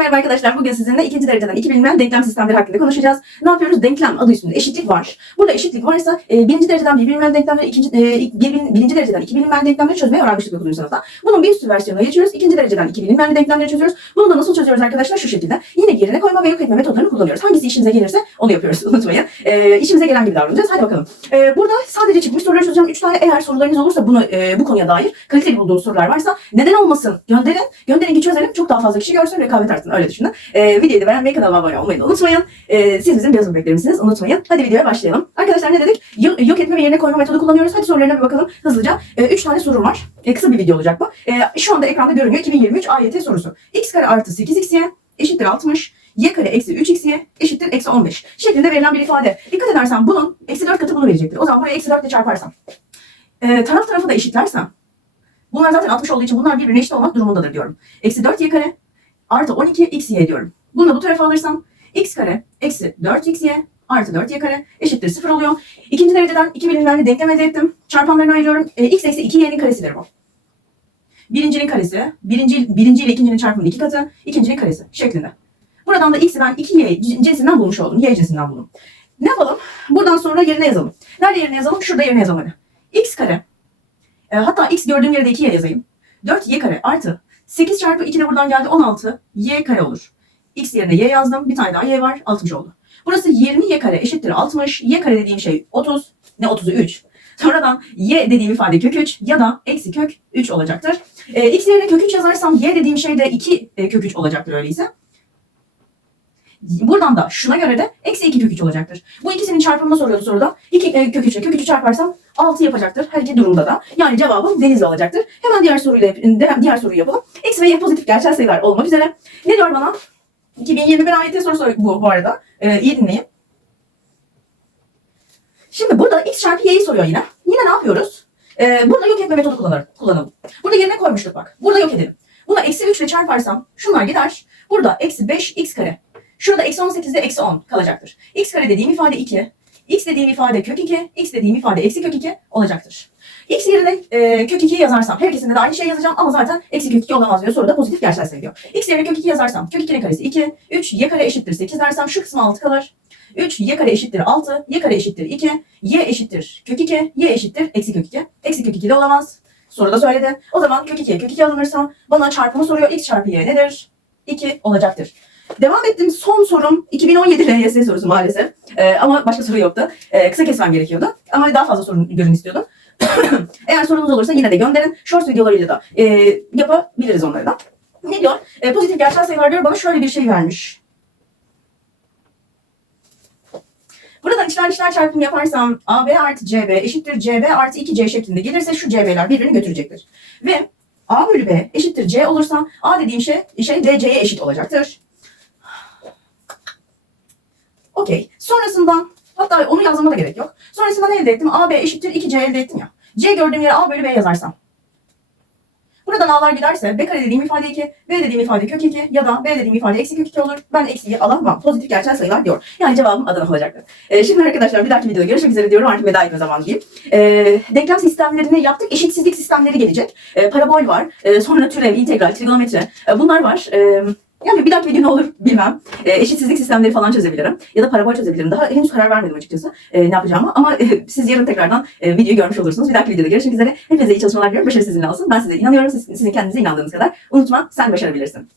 merhaba arkadaşlar. Bugün sizinle ikinci dereceden iki bilinmeyen denklem sistemleri hakkında konuşacağız. Ne yapıyoruz? Denklem adı üstünde eşitlik var. Burada eşitlik varsa e, birinci dereceden bir bilinmeyen denklemleri, ikinci, e, bir, birinci dereceden iki bilinmeyen denklemleri çözmeye öğrenmiştik 9. sınıfta. Bunun bir üstü versiyonuna geçiyoruz. İkinci dereceden iki bilinmeyen denklemleri çözüyoruz. Bunu da nasıl çözüyoruz arkadaşlar? Şu şekilde. Yine yerine koyma ve yok etme metodlarını kullanıyoruz. Hangisi işimize gelirse onu yapıyoruz. Unutmayın. E, işimize gelen gibi davranacağız. Hadi bakalım. E, burada sadece çıkmış soruları çözeceğim. Üç tane eğer sorularınız olursa bunu e, bu konuya dair kaliteli bulduğunuz sorular varsa neden olmasın? Gönderin. Gönderin ki çözelim. Çok daha fazla kişi görsün. Rekabet artsın. Öyle düşünün. E, videoyu da beğenmeyi, kanalıma abone olmayı da unutmayın. E, siz bizim göz bebeklerimsiniz. Unutmayın. Hadi videoya başlayalım. Arkadaşlar ne dedik? Yo- Yok etme ve yerine koyma metodu kullanıyoruz. Hadi sorularına bir bakalım hızlıca. E, üç tane sorum var. E, kısa bir video olacak bu. E, şu anda ekranda görünüyor. 2023 AYT sorusu. x kare artı 8xy eşittir 60. Y kare eksi 3xy eşittir eksi 15 şeklinde verilen bir ifade. Dikkat edersen bunun eksi 4 katı bunu verecektir. O zaman buraya eksi 4 ile çarparsam. E, taraf tarafı da eşitlersem. Bunlar zaten 60 olduğu için bunlar birbirine eşit olmak durumundadır diyorum. Eksi 4y kare artı 12 xy diyorum. Bunu da bu tarafa alırsam x kare eksi 4xy artı 4y kare eşittir 0 oluyor. İkinci dereceden iki bilinmeyenli denklem elde ettim. Çarpanlarını ayırıyorum. E, x eksi 2y'nin karesidir bu. Birincinin karesi, birinci, birinci ile ikincinin çarpımının iki katı, ikincinin karesi şeklinde. Buradan da x'i ben 2y cinsinden bulmuş oldum. Y cinsinden buldum. Ne yapalım? Buradan sonra yerine yazalım. Nerede yerine yazalım? Şurada yerine yazalım hadi. x kare. E, hatta x gördüğüm yere de 2y yazayım. 4y kare artı 8 çarpı 2 de buradan geldi 16 y kare olur. x yerine y yazdım. Bir tane daha y var. 60 oldu. Burası 20 y kare eşittir 60. y kare dediğim şey 30. Ne 30'u 3. Sonradan y dediğim ifade kök 3 ya da eksi kök 3 olacaktır. E, x yerine kök 3 yazarsam y dediğim şey de 2 e, kök 3 olacaktır öyleyse. Buradan da şuna göre de eksi 2 kök 3 olacaktır. Bu ikisinin çarpımını soruyordu soruda. 2 e, kök 3'e kök 3'ü çarparsam 6 yapacaktır her iki durumda da. Yani cevabım denizli olacaktır. Hemen diğer soruyla de- diğer soruyu yapalım. X ve Y pozitif gerçel sayılar olmak üzere. Ne diyor bana? 2021 AYT sorusu bu, bu arada. E, iyi dinleyin. Şimdi burada x çarpı y'yi soruyor yine. Yine ne yapıyoruz? Ee, burada yok etme metodu kullanır, kullanalım. Burada yerine koymuştuk bak. Burada yok edelim. Buna eksi 3 ile çarparsam şunlar gider. Burada eksi 5 x kare. Şurada eksi 18'de eksi 10 kalacaktır. x kare dediğim ifade 2. x dediğim ifade kök 2. x dediğim ifade eksi kök 2 olacaktır. x yerine e, kök 2'yi yazarsam her ikisinde de aynı şey yazacağım ama zaten eksi kök 2 olamaz diyor. Soruda pozitif gerçel sayı diyor. x yerine kök 2 yazarsam kök 2'nin karesi 2. 3 y kare eşittir 8 dersem şu kısmı 6 kalır. 3 y kare eşittir 6, y kare eşittir 2, y eşittir kök 2, y eşittir eksi kök 2. Eksi kök 2 de olamaz. Soruda söyledi. O zaman kök 2'ye kök 2 alınırsa bana çarpımı soruyor. x çarpı y nedir? 2 olacaktır. Devam ettim. Son sorum 2017 LYS sorusu maalesef. Ee, ama başka soru yoktu. Ee, kısa kesmem gerekiyordu. Ama daha fazla sorun görün istiyordum. Eğer sorunuz olursa yine de gönderin. Shorts videolarıyla da e, yapabiliriz onları da. Ne diyor? E, pozitif gerçel sayılar diyor. Bana şöyle bir şey vermiş. Buradan içler dışlar çarpımı yaparsam AB artı CB eşittir CB artı 2C şeklinde gelirse şu CB'ler birbirini götürecektir. Ve A bölü B eşittir C olursa A dediğim şey, şey DC'ye eşit olacaktır. Okey. Sonrasında hatta onu yazmama da gerek yok. Sonrasında ne elde ettim? AB eşittir 2C elde ettim ya. C gördüğüm yere A bölü B yazarsam. Buradan A'lar giderse B kare dediğim ifade 2, B dediğim ifade kök 2 ya da B dediğim ifade eksi kök 2 olur. Ben eksiyi alamam. Pozitif gerçel sayılar diyor. Yani cevabım Adana olacaktır. Ee, şimdi arkadaşlar bir dahaki videoda görüşmek üzere diyorum. Artık veda etme zamanı diyeyim. Ee, denklem sistemlerini yaptık. Eşitsizlik sistemleri gelecek. Ee, parabol var. Ee, sonra türev, integral, trigonometri. Ee, bunlar var. Ee, yani bir dahaki video ne olur bilmem. Ee, eşitsizlik sistemleri falan çözebilirim. Ya da parabol çözebilirim. Daha henüz karar vermedim açıkçası e, ne yapacağımı. Ama e, siz yarın tekrardan e, videoyu görmüş olursunuz. Bir dahaki videoda görüşmek üzere. Hepinize iyi çalışmalar diliyorum. Başarı sizinle olsun. Ben size inanıyorum. Siz, sizin kendinize inandığınız kadar. Unutma sen başarabilirsin.